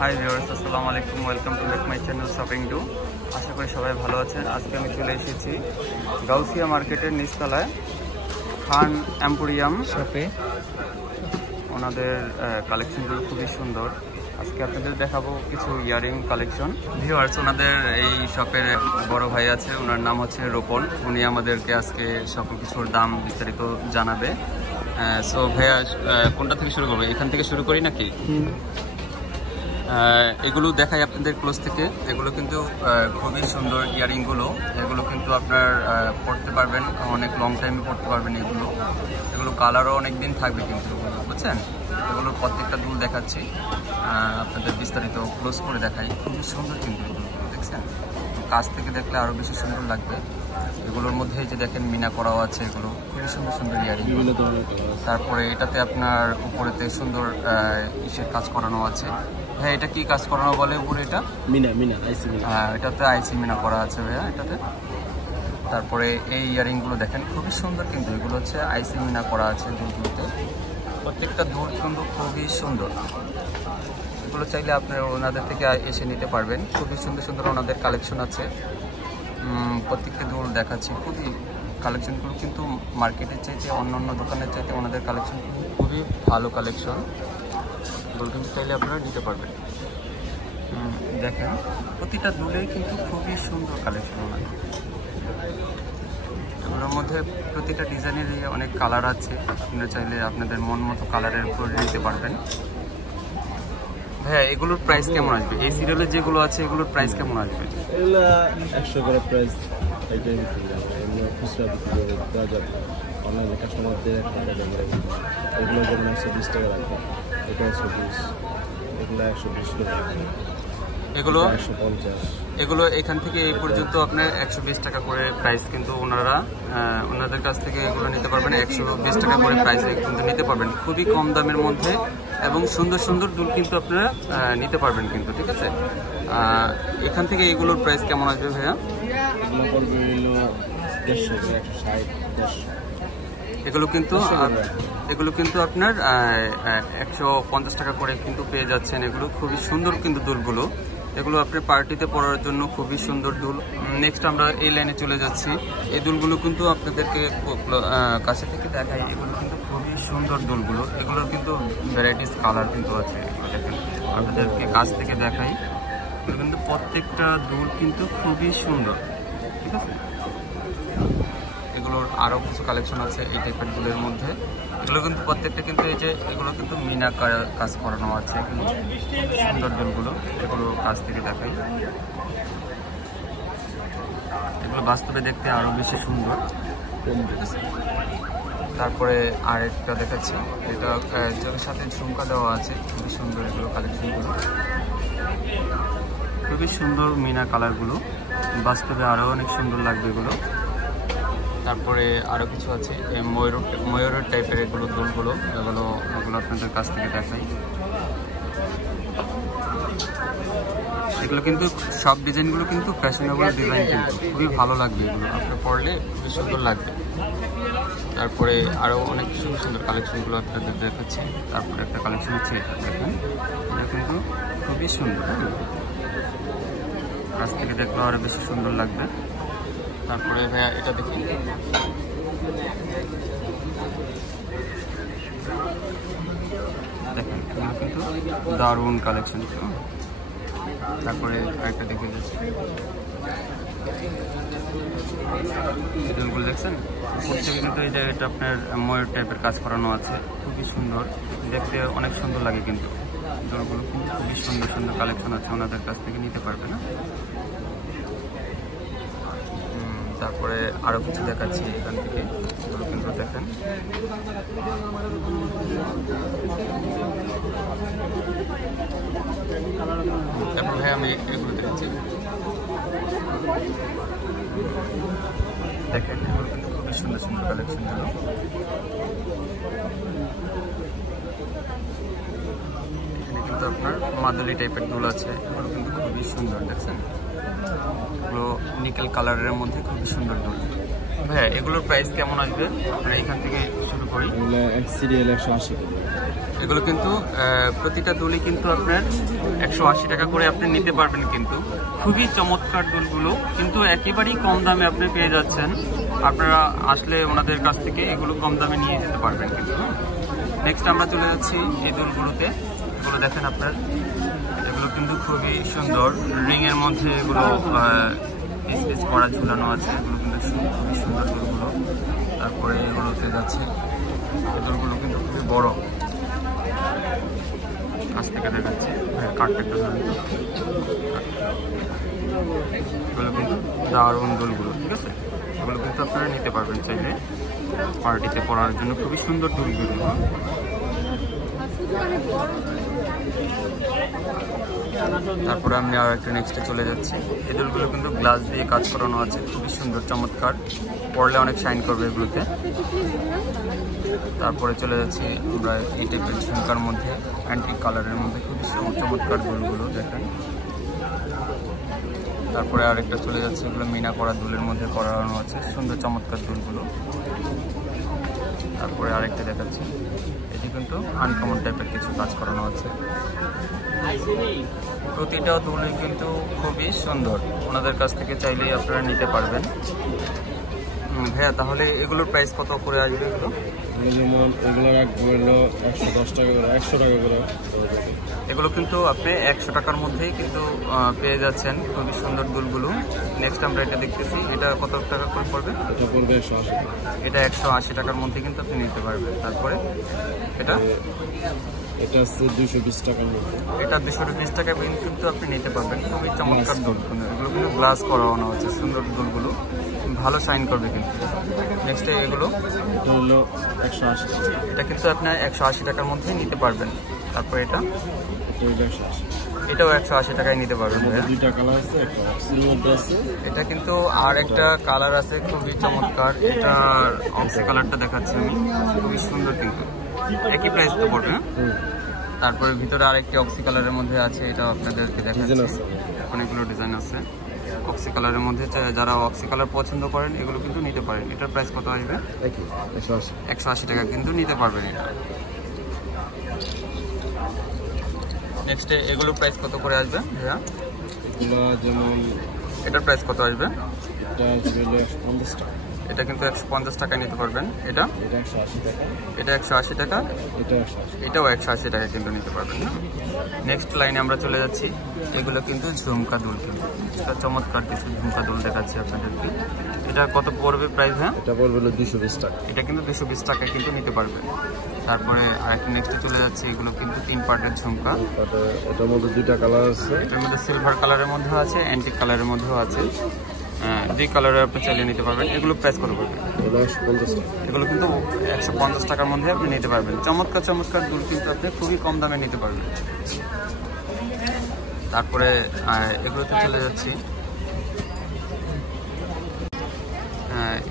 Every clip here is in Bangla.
হাই ভিউয়ার্স, আসসালামু আলাইকুম। Welcome to back my channel shopping two. আশা করি সবাই ভালো আছেন। আজকে আমি চলে এসেছি গাউসিয়া মার্কেটের নিচতলায় খান এম্পোরিয়াম শপে। ওনাদের কালেকশনগুলো খুবই সুন্দর। আজকে আপনাদের দেখাবো কিছু ইয়ারিং কালেকশন। ভিউয়ার্স, ওনাদের এই শপের বড় ভাই আছে, ওনার নাম হচ্ছে রোপন। উনি আমাদেরকে আজকে সকল কিছুর দাম বিস্তারিত জানাবে। সো ভাইয়া, কোনটা থেকে শুরু করবো? এখান থেকে শুরু করি নাকি? এগুলো দেখাই আপনাদের ক্লোজ থেকে। এগুলো কিন্তু খুবই সুন্দর ইয়ারিংগুলো। এগুলো কিন্তু আপনার পড়তে পারবেন, অনেক লং টাইমে পড়তে পারবেন। এগুলো কালারও অনেক দিন থাকবে কিন্তু, বুঝছেন? এগুলো প্রত্যেকটা দুল দেখাচ্ছি আপনাদের বিস্তারিত ক্লোজ করে দেখাই। খুবই সুন্দর কিন্তু এগুলো, দেখছেন? কাছ থেকে দেখলে আরও বেশি সুন্দর লাগবে। এগুলোর মধ্যে যে দেখেন মিনা করাও আছে, এগুলো খুবই সুন্দর সুন্দর ইয়ারিং। তারপরে এটাতে আপনার উপরেতে সুন্দর ইসের কাজ করানো আছে। হ্যাঁ, এটা কি কাজ করানো বলে উপরে? এটা মিনা আইসি মিনা। হ্যাঁ, এটাতে আইসি মিনা করা আছে ভাইয়া এটাতে। তারপরে এই ইয়ারিংগুলো দেখেন খুবই সুন্দর কিন্তু, এগুলো হচ্ছে আইসি মিনা করা আছে দুলগুলোতে। প্রত্যেকটা দুল কিন্তু খুবই সুন্দর। এগুলো চাইলে আপনার ওনাদের থেকে এসে নিতে পারবেন। খুবই সুন্দর সুন্দর ওনাদের কালেকশন আছে। প্রত্যেকটা দুল দেখাচ্ছি। খুবই কালেকশনগুলো কিন্তু মার্কেটের চাইতে, অন্য অন্য দোকানের চাইতে ওনাদের কালেকশন খুবই ভালো কালেকশন। এগুলো কিন্তু চাইলে আপনারা নিতে পারবেন। দেখেন প্রতিটা দুলেই কিন্তু খুবই সুন্দর কালেকশন ওনাদের। এগুলোর মধ্যে প্রতিটা ডিজাইনেরই অনেক কালার আছে। আপনারা চাইলে আপনাদের মন মতো কালারের উপর নিতে পারবেন। হ্যাঁ, এগুলোর প্রাইস কেমন আসবে? এই সিরিয়ালের যেগুলো আছে এগুলোর প্রাইস কেমন আসবে? এগুলো 100 করে প্রাইস। এইটাই বিক্রি হবে, এমনি খুচরা বিক্রি করে 2000 অনলাইনে কাস্টমারদের টাকা দেবে। এগুলো যেমন 120 টাকা রাখবে, এটা 120, এগুলো 120 টাকা, এগুলো 150। এগুলো এখান থেকে এই পর্যন্ত আপনার 120 টাকা করে প্রাইস, কিন্তু ওনাদের কাছ থেকে এগুলো নিতে পারবেন 120 টাকা করে প্রাইসে কিন্তু নিতে পারবেন। খুবই কম দামের মধ্যে এবং সুন্দর সুন্দর দুল কিন্তু আপনারা নিতে পারবেন কিন্তু, ঠিক আছে? এখান থেকে এগুলোর প্রাইস কেমন আসবে ভাইয়া? এগুলো পড়বে 150, 160, 150। এগুলো কিন্তু আপনার 150 টাকা করে কিন্তু পেয়ে যাচ্ছেন। এগুলো খুবই সুন্দর কিন্তু দুলগুলো। এগুলো আপনার পার্টিতে পরার জন্য খুবই সুন্দর দুল। নেক্সট আমরা এই লাইনে চলে যাচ্ছি। এই দুলগুলো কিন্তু আপনাদেরকে কাছে থেকে দেখাই। এগুলো কিন্তু খুবই সুন্দর দুলগুলো। এগুলোর কিন্তু ভ্যারাইটিস কালার কিন্তু আছে। দেখেন, আপনাদেরকে কাছ থেকে দেখাই। এগুলো কিন্তু প্রত্যেকটা দুল কিন্তু খুবই সুন্দর, ঠিক আছে? এগুলোর আরও কিছু কালেকশন আছে এই টাইপের দুলের মধ্যে। এগুলো কিন্তু প্রত্যেকটা কিন্তু এই যে এগুলো কিন্তু মিনা কাজ করানো আছে। সুন্দর দুলগুলো, এগুলো কাছ থেকে দেখাই। এগুলো বাস্তবে দেখতে আরও বেশি সুন্দর, ঠিক আছে? তারপরে আরেকটা দেখাচ্ছি, এটা যার সাথে ঝুমকা দেওয়া আছে। খুবই সুন্দর এগুলো কালেকশনগুলো, খুবই সুন্দর মিনা কালারগুলো। বাস্তবে আরও অনেক সুন্দর লাগবে এগুলো। তারপরে আরও কিছু আছে ময়ূরের টাইপের এগুলো দুলগুলো। এগুলো আপনাদের কাছ থেকে দেখাই। এগুলো কিন্তু সব ডিজাইনগুলো কিন্তু ফ্যাশনেবল ডিজাইন, কিন্তু খুবই ভালো লাগবে এগুলো। আপনার পরলে খুবই সুন্দর লাগবে। তারপরে আরও অনেক সুন্দর সুন্দর কালেকশনগুলো আপনাদের দেখাচ্ছি। তারপরে একটা কালেকশন হচ্ছে এটা, দেখেন। এটা কিন্তু খুবই সুন্দর, কাছ থেকে দেখলেও আরও বেশি সুন্দর লাগবে। তারপরে ভাইয়া এটা দেখি, দেখেন এগুলো কিন্তু দারুণ কালেকশন। তারপরে আরেকটা দেখে যাচ্ছি, এগুলো দেখছেন উপর থেকে কিন্তু এই যে এটা আপনার ময়ূর টাইপের কাজ করানো আছে। খুবই সুন্দর দেখতে, অনেক সুন্দর লাগে কিন্তু। এগুলো কিন্তু খুবই সুন্দর সুন্দর কালেকশন আছে, ওনাদের কাছ থেকে নিতে পারবে না। তারপরে আরও কিছু দেখাচ্ছি এখান থেকে। এগুলো কিন্তু দেখেন, তারপর ভাই আমি এগুলো দেখছি। দেখেন এগুলো কিন্তু খুবই সুন্দর সুন্দর কালেকশনগুলো। এখানে কিন্তু আপনার মাদুলি টাইপের দুল আছে। এগুলো কিন্তু খুবই সুন্দর, দেখছেন? এগুলো নিকেল কালারের মধ্যে খুবই সুন্দর দুল। ভাইয়া এগুলোর প্রাইস কেমন আসবে? আমরা এখান থেকে শুরু করি। সিরিয়াল 180। এগুলো কিন্তু প্রতিটা দুলই কিন্তু আপনার 180 টাকা করে আপনি নিতে পারবেন। কিন্তু খুবই চমৎকার দুলগুলো, কিন্তু একেবারেই কম দামে আপনি পেয়ে যাচ্ছেন। আপনারা আসলে ওনাদের কাছ থেকে এগুলো কম দামে নিয়ে যেতে পারবেন। কিন্তু নেক্সট আমরা চলে যাচ্ছি এই দুলগুলোতে। এগুলো দেখেন আপনার, এগুলো কিন্তু খুবই সুন্দর, রিংয়ের মধ্যে এগুলো স্পেস করা ঝুলানো আছে। এগুলো কিন্তু খুবই সুন্দর দুলগুলো। তারপরে এগুলোতে যাচ্ছে, এই দুলগুলো কিন্তু খুবই বড়, কাছ থেকে দেখাচ্ছি, কার্পেটটা ধরেন। এগুলো কিন্তু দারুণ দুলগুলো, ঠিক আছে। এগুলো কিন্তু আপনারা নিতে পারবেন চাইলে পার্টিতে পরার জন্য, খুবই সুন্দর দুলগুলো। তারপরে আমি আর একটা নেক্সটে চলে যাচ্ছি। এই দুলগুলো কিন্তু গ্লাস দিয়ে কাজ করানো আছে, খুবই সুন্দর চমৎকার, পরলে অনেক শাইন করবে এগুলোতে। তারপরে চলে যাচ্ছি আমরা এই টাইপের ঝুমকার মধ্যে, অ্যান্টিক কালারের মধ্যে খুবই চমৎকার দুলগুলো দেখেন। তারপরে আরেকটা চলে যাচ্ছে, এগুলো মিনা করা দুলের মধ্যে করানো আছে, সুন্দর চমৎকার দুলগুলো। তারপরে আরেকটা দেখাচ্ছি, এটি কিন্তু আনকমন টাইপের কিছু কাজ করানো আছে। প্রতিটা দুলই কিন্তু খুবই সুন্দর, ওনাদের কাছ থেকে চাইলেই আপনারা নিতে পারবেন। ভাইয়া, তাহলে এগুলোর প্রাইস কত করে আসবে? এগুলো যেমন এগুলো রাখবো হলো 110 টাকা করে, 100 টাকা করে। এগুলো কিন্তু আপনি 100 টাকার মধ্যেই কিন্তু পেয়ে যাচ্ছেন, খুবই সুন্দর দুলগুলো। নেক্সট আমরা এটা দেখতেছি, এটা কত টাকা করে পড়বে? এটা পড়বে 180। এটা 180 টাকার মধ্যে কিন্তু আপনি নিতে পারবেন। তারপরে এটা এটা হচ্ছে 220 টাকার মধ্যে। এটা 220 টাকা কিন্তু আপনি নিতে পারবেন, খুবই চমৎকার দুল। এগুলো কিন্তু গ্লাস করানো হচ্ছে, সুন্দর দুলগুলো, ভালো শাইন করবে কিন্তু। নেক্সট এগুলো এটা হলো 180 টাকা। এটা কিন্তু আপনার 180 টাকার মধ্যেই নিতে পারবেন। তারপর এটা 180, এটাও 180 টাকায় নিতে পারবেন। দুইটা কালার আছে, একটা সিলভার আছে। এটা কিন্তু আর একটা কালার আছে, খুবই চমৎকার। এটার অক্সি কালারটা দেখাচ্ছি আমি, খুবই সুন্দর কিন্তু, একই প্রাইস তো পড়বে। তারপরে ভিতরে আরেকটি অক্সি কালারের মধ্যে আছে, এটা আপনাদেরকে দেখাচ্ছি, অনেকগুলো ডিজাইন আছে অক্সি কালারের মধ্যে। যারা অক্সি কালার পছন্দ করেন এগুলো কিন্তু নিতে পারেন। এটার প্রাইস কত আসবে? 180 টাকা কিন্তু নিতে পারবেন এটা। নেক্সট এগুলোর প্রাইস কত করে আসবে ভাইয়া? যেমন এটার প্রাইস কত আসবে? এটা 150 টাকা। এটা কিন্তু 150 টাকায় নিতে পারবেন। এটা 180 টাকা। এটা 180 টাকা। এটাও 180 টাকা কিন্তু নিতে পারবেন। নেক্সট লাইনে আমরা চলে যাচ্ছি। এগুলো কিন্তু ঝুমকা দুল, কিন্তু চমৎকার কিছু ঝুমকা দুল দেখাচ্ছি আপনাদেরকে। এটা কত পড়বে প্রাইস? হ্যাঁ, এটা পড়বে 220 টাকা। এটা কিন্তু 220 টাকায় কিন্তু নিতে পারবেন। তারপরে আরেকটা নেক্সটে চলে যাচ্ছে, এগুলো কিন্তু 3 পার্টের ঝুমকা। এটার মধ্যে দুইটা কালার আছে, এটার মধ্যে সিলভার কালারের মধ্যে আছে, অ্যান্টিক কালারের মধ্যেও আছে। যে কালারে আপনি চাইলে নিতে পারবেন। এগুলো প্রাইস কত পড়বে? 150 টাকা। এগুলো কিন্তু 150 টাকার মধ্যে আপনি নিতে পারবেন। চমৎকার চমৎকার দুল কিন্তু আপনি খুবই কম দামে নিতে পারবেন। তারপরে এগুলোতে চলে যাচ্ছি,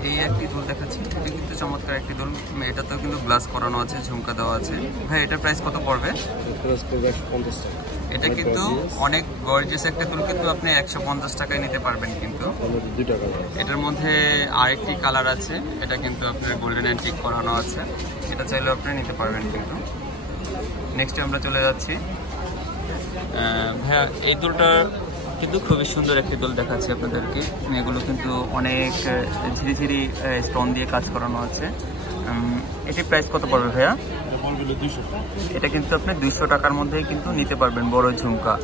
এই একটি দুল দেখাচ্ছি। এটা কিন্তু চমৎকার একটি দুল, এটাতেও কিন্তু গ্লাস করানো আছে, ঝুমকা দেওয়া আছে। ভাই, এটার প্রাইস কত পড়বে? এটা কিন্তু অনেক গর্জিয়াস একটা দুল, কিন্তু আপনি 150 টাকায় নিতে পারবেন। কিন্তু এটার মধ্যে আরেকটি কালার আছে, এটা কিন্তু আপনার গোল্ডেন অ্যান্টিক করানো আছে, এটা চাইলেও আপনি নিতে পারবেন। কিন্তু নেক্সট আমরা চলে যাচ্ছি। ভাইয়া, এই দুলটা কিন্তু খুবই সুন্দর একটি দোল দেখাচ্ছি আপনাদেরকে। এগুলো কিন্তু অনেক ঝিরি ঝিরি স্টোন দিয়ে কাজ করানো আছে। এটির প্রাইস কত পড়বে ভাইয়া? এটা কিন্তু আপনি 200 টাকার মধ্যেই কিন্তু নিতে পারবেন, বড় ঝুমকা।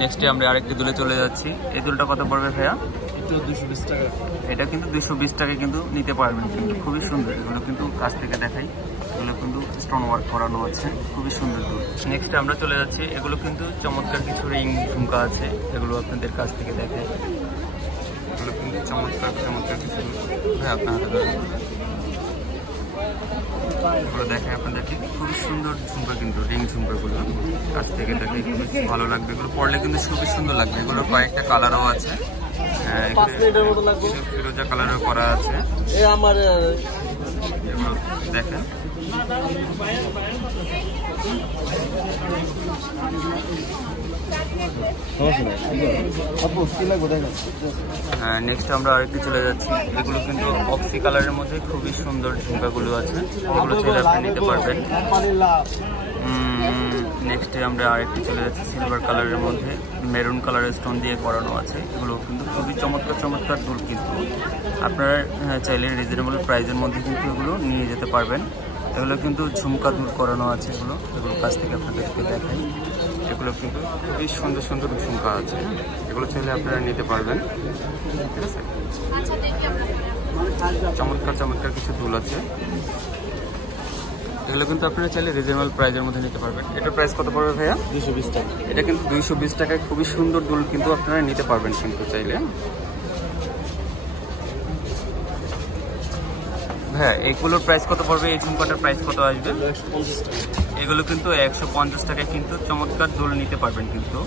নেক্সটে আমরা আরেকটি দুলে চলে যাচ্ছি। এই দুলটা কত পড়বে ভাইয়া? এটা 220 টাকা। এটা কিন্তু 220 টাকায় কিন্তু নিতে পারবেন। কিন্তু খুবই সুন্দর, এগুলো কিন্তু কাছ থেকে দেখাই, এগুলো কিন্তু স্টোন ওয়ার্ক করানো আছে, খুবই সুন্দর দুল। নেক্সট আমরা চলে যাচ্ছি। এগুলো কিন্তু চমৎকার কিছু রিং ঝুমকা আছে, এগুলো আপনাদের কাছ থেকে দেখাই। এগুলো কিন্তু চমৎকার চমৎকার কিছু ভাই আপনার হাতে ধরে এগুলো দেখেন আপনাদেরকে, খুবই সুন্দর ঝুমকা কিন্তু রিং ঝুমকাগুলো কাছ থেকে দেখে খুবই ভালো লাগবে। এগুলো পরলে কিন্তু খুবই সুন্দর লাগবে। এগুলোর কয়েকটা কালারও আছে, ফিরোজা কালারও করা আছে। এগুলো দেখেন, নেক্সট আমরা আরেকটু চলে যাচ্ছি। এগুলো কিন্তু অক্সি কালারের মধ্যে খুবই সুন্দর ঝুমকাগুলো আছে, এগুলো চাইলে আপনি নিতে পারবেন। নেক্সটে আমরা আরেকটি চলে যাচ্ছি সিলভার কালারের মধ্যে মেরুন কালারের স্টোন দিয়ে করানো আছে। এগুলো কিন্তু খুবই চমৎকার চমৎকার দুল, কিন্তু আপনারা চাইলে রিজনেবল প্রাইসের মধ্যে কিন্তু এগুলো নিয়ে যেতে পারবেন। এগুলো কিন্তু ঝুমকা দুল করানো আছে। এগুলো কাছ থেকে আপনাদেরকে দেখাই। এগুলো কিন্তু খুবই সুন্দর সুন্দর ঝুমকা আছে। এগুলো চাইলে আপনারা নিতে পারবেন, ঠিক আছে। চমৎকার চমৎকার কিছু দুল আছে। এগুলো কিন্তু আপনারা চাইলে রিজনেবল প্রাইসের মধ্যে নিতে পারবেন। এটার প্রাইস কত পড়বে ভাইয়া? 220 টাকা। এটা কিন্তু 220 টাকায় খুবই সুন্দর দুল কিন্তু আপনারা নিতে পারবেন কিন্তু চাইলে। হ্যাঁ, এগুলোর প্রাইস কত পড়বে? এই ঝুমকাটার প্রাইস কত আসবে? 150 টাকা। এগুলো কিন্তু 150 টাকায় কিন্তু চমৎকার দুল নিতে পারবেন কিন্তু।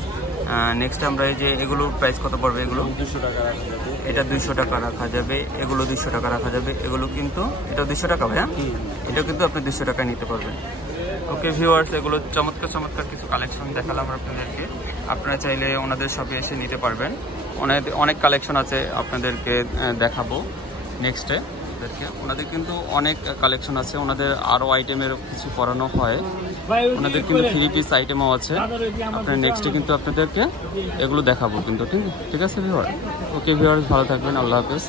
নেক্সট আমরা এই যে এগুলোর প্রাইস কত পড়বে? এগুলো 200 টাকা রাখা যাবে। এটা 200 টাকা রাখা যাবে। এগুলো 200 টাকা রাখা যাবে। এগুলো কিন্তু এটা 200 টাকা ভাইয়া, এটা কিন্তু আপনি 200 টাকায় নিতে পারবেন। ওকে ভিউয়ার্স, এগুলো চমৎকার চমৎকার কিছু কালেকশন দেখালাম আপনাদেরকে। আপনারা চাইলে ওনাদের শপে এসে নিতে পারবেন। অনেক কালেকশন আছে আপনাদেরকে দেখাবো নেক্সটে। ওনাদের কিন্তু অনেক কালেকশন আছে। ওনাদের আরও আইটেমের কিছু করানো হয়। ওনাদের কিন্তু 3 পিস আইটেমও আছে। আপনার নেক্সটে কিন্তু আপনাদেরকে এগুলো দেখাবো কিন্তু, ঠিক আছে ভিউয়ার। ওকে ভিউয়ার্স, ভালো থাকবেন। আল্লাহ হাফেজ।